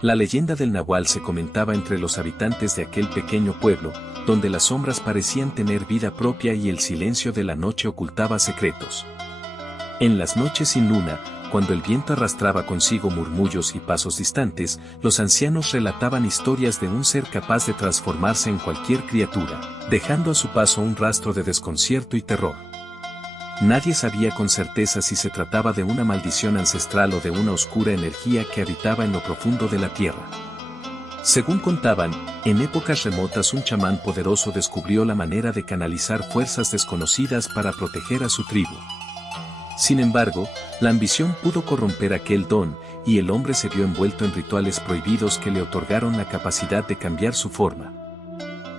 La leyenda del Nahual se comentaba entre los habitantes de aquel pequeño pueblo, donde las sombras parecían tener vida propia y el silencio de la noche ocultaba secretos. En las noches sin luna, cuando el viento arrastraba consigo murmullos y pasos distantes, los ancianos relataban historias de un ser capaz de transformarse en cualquier criatura, dejando a su paso un rastro de desconcierto y terror. Nadie sabía con certeza si se trataba de una maldición ancestral o de una oscura energía que habitaba en lo profundo de la tierra. Según contaban, en épocas remotas un chamán poderoso descubrió la manera de canalizar fuerzas desconocidas para proteger a su tribu. Sin embargo, la ambición pudo corromper aquel don, y el hombre se vio envuelto en rituales prohibidos que le otorgaron la capacidad de cambiar su forma.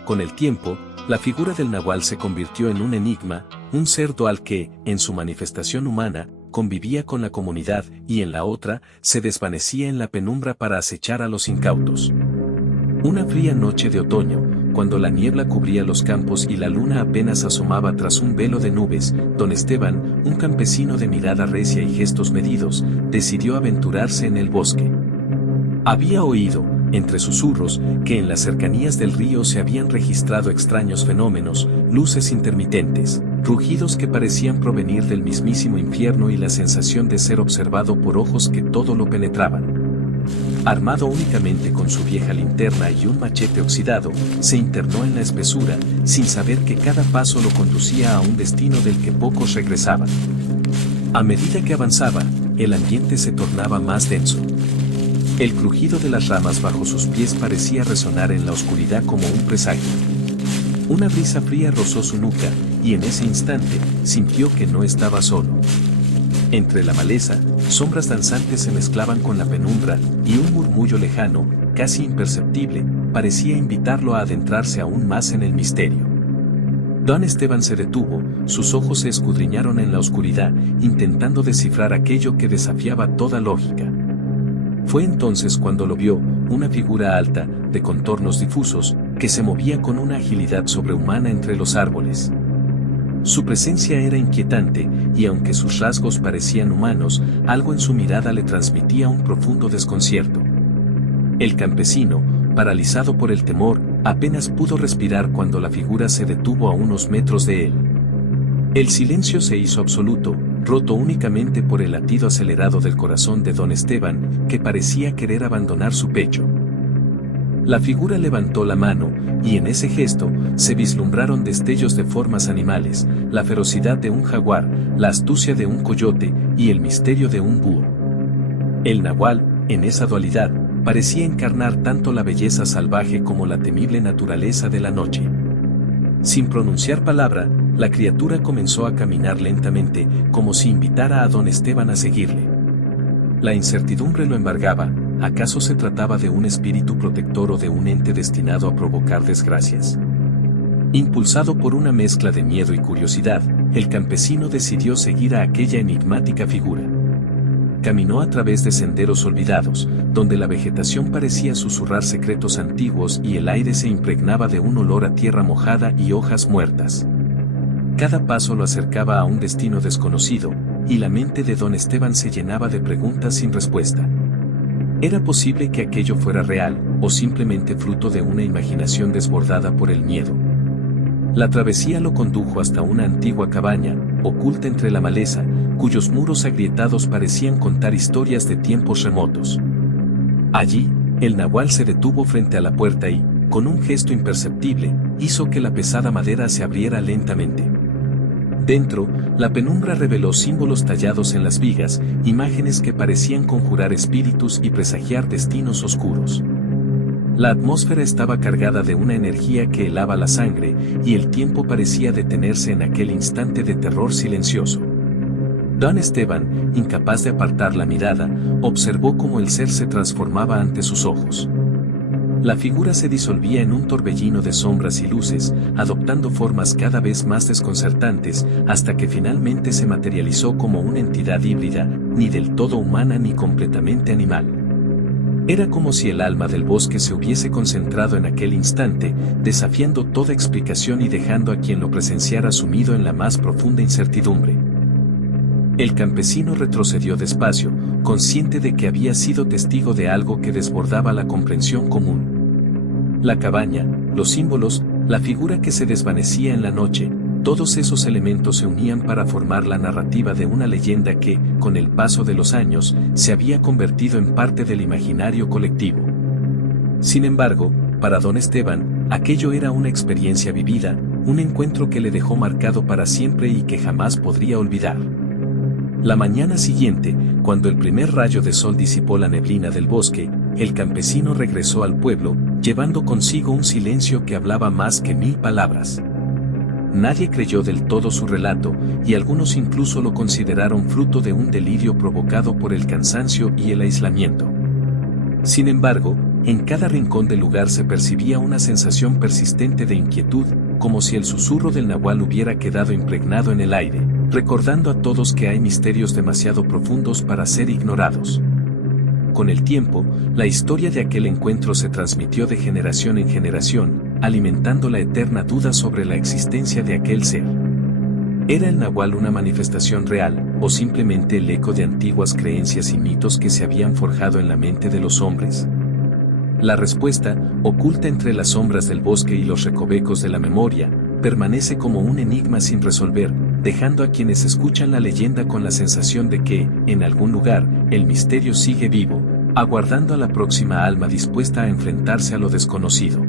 Con el tiempo, la figura del Nahual se convirtió en un enigma, un ser dual que, en su manifestación humana, convivía con la comunidad y en la otra, se desvanecía en la penumbra para acechar a los incautos. Una fría noche de otoño, cuando la niebla cubría los campos y la luna apenas asomaba tras un velo de nubes, don Esteban, un campesino de mirada recia y gestos medidos, decidió aventurarse en el bosque. Había oído, entre susurros, que en las cercanías del río se habían registrado extraños fenómenos, luces intermitentes, rugidos que parecían provenir del mismísimo infierno y la sensación de ser observado por ojos que todo lo penetraban. Armado únicamente con su vieja linterna y un machete oxidado, se internó en la espesura, sin saber que cada paso lo conducía a un destino del que pocos regresaban. A medida que avanzaba, el ambiente se tornaba más denso. El crujido de las ramas bajo sus pies parecía resonar en la oscuridad como un presagio. Una brisa fría rozó su nuca, y en ese instante, sintió que no estaba solo. Entre la maleza, sombras danzantes se mezclaban con la penumbra, y un murmullo lejano, casi imperceptible, parecía invitarlo a adentrarse aún más en el misterio. Don Esteban se detuvo, sus ojos se escudriñaron en la oscuridad, intentando descifrar aquello que desafiaba toda lógica. Fue entonces cuando lo vio, una figura alta, de contornos difusos, que se movía con una agilidad sobrehumana entre los árboles. Su presencia era inquietante, y aunque sus rasgos parecían humanos, algo en su mirada le transmitía un profundo desconcierto. El campesino, paralizado por el temor, apenas pudo respirar cuando la figura se detuvo a unos metros de él. El silencio se hizo absoluto, roto únicamente por el latido acelerado del corazón de don Esteban, que parecía querer abandonar su pecho. La figura levantó la mano, y en ese gesto, se vislumbraron destellos de formas animales, la ferocidad de un jaguar, la astucia de un coyote, y el misterio de un búho. El Nahual, en esa dualidad, parecía encarnar tanto la belleza salvaje como la temible naturaleza de la noche. Sin pronunciar palabra, la criatura comenzó a caminar lentamente, como si invitara a don Esteban a seguirle. La incertidumbre lo embargaba. ¿Acaso se trataba de un espíritu protector o de un ente destinado a provocar desgracias? Impulsado por una mezcla de miedo y curiosidad, el campesino decidió seguir a aquella enigmática figura. Caminó a través de senderos olvidados, donde la vegetación parecía susurrar secretos antiguos y el aire se impregnaba de un olor a tierra mojada y hojas muertas. Cada paso lo acercaba a un destino desconocido, y la mente de don Esteban se llenaba de preguntas sin respuesta. ¿Era posible que aquello fuera real, o simplemente fruto de una imaginación desbordada por el miedo? La travesía lo condujo hasta una antigua cabaña, oculta entre la maleza, cuyos muros agrietados parecían contar historias de tiempos remotos. Allí, el Nahual se detuvo frente a la puerta y, con un gesto imperceptible, hizo que la pesada madera se abriera lentamente. Dentro, la penumbra reveló símbolos tallados en las vigas, imágenes que parecían conjurar espíritus y presagiar destinos oscuros. La atmósfera estaba cargada de una energía que helaba la sangre, y el tiempo parecía detenerse en aquel instante de terror silencioso. Don Esteban, incapaz de apartar la mirada, observó cómo el ser se transformaba ante sus ojos. La figura se disolvía en un torbellino de sombras y luces, adoptando formas cada vez más desconcertantes, hasta que finalmente se materializó como una entidad híbrida, ni del todo humana ni completamente animal. Era como si el alma del bosque se hubiese concentrado en aquel instante, desafiando toda explicación y dejando a quien lo presenciara sumido en la más profunda incertidumbre. El campesino retrocedió despacio, consciente de que había sido testigo de algo que desbordaba la comprensión común. La cabaña, los símbolos, la figura que se desvanecía en la noche, todos esos elementos se unían para formar la narrativa de una leyenda que, con el paso de los años, se había convertido en parte del imaginario colectivo. Sin embargo, para don Esteban, aquello era una experiencia vivida, un encuentro que le dejó marcado para siempre y que jamás podría olvidar. La mañana siguiente, cuando el primer rayo de sol disipó la neblina del bosque, el campesino regresó al pueblo, llevando consigo un silencio que hablaba más que 1000 palabras. Nadie creyó del todo su relato, y algunos incluso lo consideraron fruto de un delirio provocado por el cansancio y el aislamiento. Sin embargo, en cada rincón del lugar se percibía una sensación persistente de inquietud, como si el susurro del nahual hubiera quedado impregnado en el aire, recordando a todos que hay misterios demasiado profundos para ser ignorados. Con el tiempo, la historia de aquel encuentro se transmitió de generación en generación, alimentando la eterna duda sobre la existencia de aquel ser. ¿Era el nahual una manifestación real, o simplemente el eco de antiguas creencias y mitos que se habían forjado en la mente de los hombres? La respuesta, oculta entre las sombras del bosque y los recovecos de la memoria, permanece como un enigma sin resolver, dejando a quienes escuchan la leyenda con la sensación de que, en algún lugar, el misterio sigue vivo, aguardando a la próxima alma dispuesta a enfrentarse a lo desconocido.